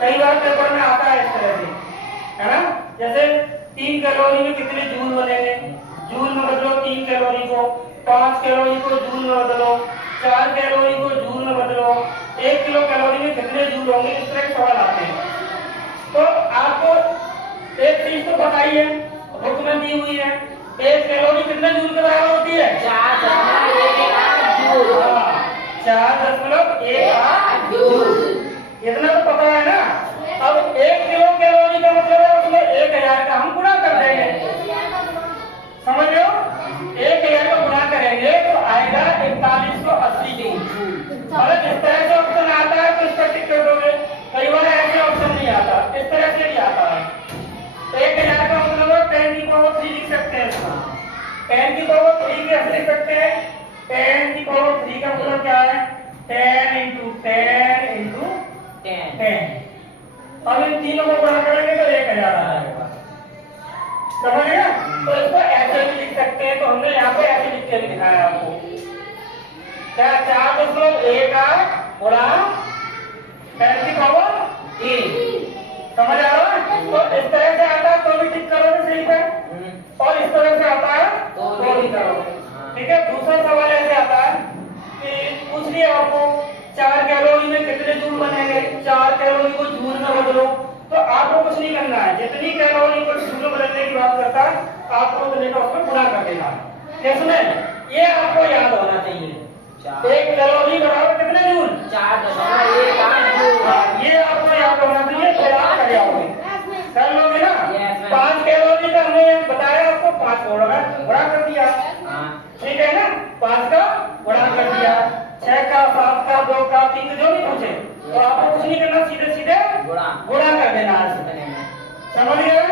कई बार पेपर में आता है इस तरह से, है ना। जैसे 3 कैलोरी में कितने जूल बनेंगे, जूल में बदलो 3 कैलोरी को, 5 कैलोरी को जूल में बदलो, 4 कैलोरी को जूल में बदलो, 1 किलो कैलोरी में कितने जूल होंगे, इस तरह के सवाल आते हैं। तो आपको एक चीज तो बताइए, बुक में दी हुई है, 1 कैलोरी कितने जूल के बराबर होती है? 4.18 जूल। 4.18 जूल, इतना तो पता है ना। अब 1 किलो कैलोरी का मतलब है उसमें 1000 का हम गुणा कर देंगे, समझ लो। 1000 का गुणा करेंगे तो आएगा 4180 जूल। अगर इस तरह से ऑप्शन आता है तो इस पर टिक कर दोगे। कई बार ऐसे ऑप्शन नहीं आता, इस तरह से नहीं आता है। 1000 का मतलब 10 की पावर 3 लिख सकते हैं इसका, 10 की पावर 3 कैसे लिख सकते हैं? 10 की पावर 3 का मतलब क्या है? 10 into 10 into 10। अब इन तीनों को गुणा करेंगे तो 1000 आ जाएगा, समझ गया। तो इसको ऐसे भी लिख सकते हैं, तो हमने यहाँ पे ऐसे लिख के दिखाया आपको। क्या 4.18 गुणा 10 की पावर 3, समझ आ रहा है। तो इस तरह से आता है तो भी टिक करोगे सही पे, और इस तरह से आता है तो भी करोगे, ठीक है। दूसरा सवाल ऐसे आता है कि पूछ लिया आपको 4 कैलोरी में कितने जूल बनेंगे, 4 कैलोरी को जूल में बदलो। तो आपको कुछ नहीं करना है, जितनी कैलोरी को जूल में बदलने की बात करता है आपको उतने का उसमें गुणा कर देना है। इसमें ये आपको याद होना चाहिए, 1 कैलोरी बराबर कितने जूल? 4.18 जूल। ये आपको याद होना चाहिए, फिर आप कर जाओगे, कर लोगे ना। 5 कैलोरी का हमने बताया आपको, 5 को गुणा कर दिया, ठीक है ना। 5 का गुणा कर दिया, 6 का, 7 का, 2 का, 3 जो भी पूछे तो आपको कुछ नहीं करना, सीधे सीधे गुणा कर देना है। समझ गए?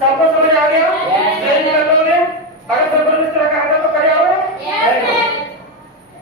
सबको समझ आ गया? कर लोगे। अगर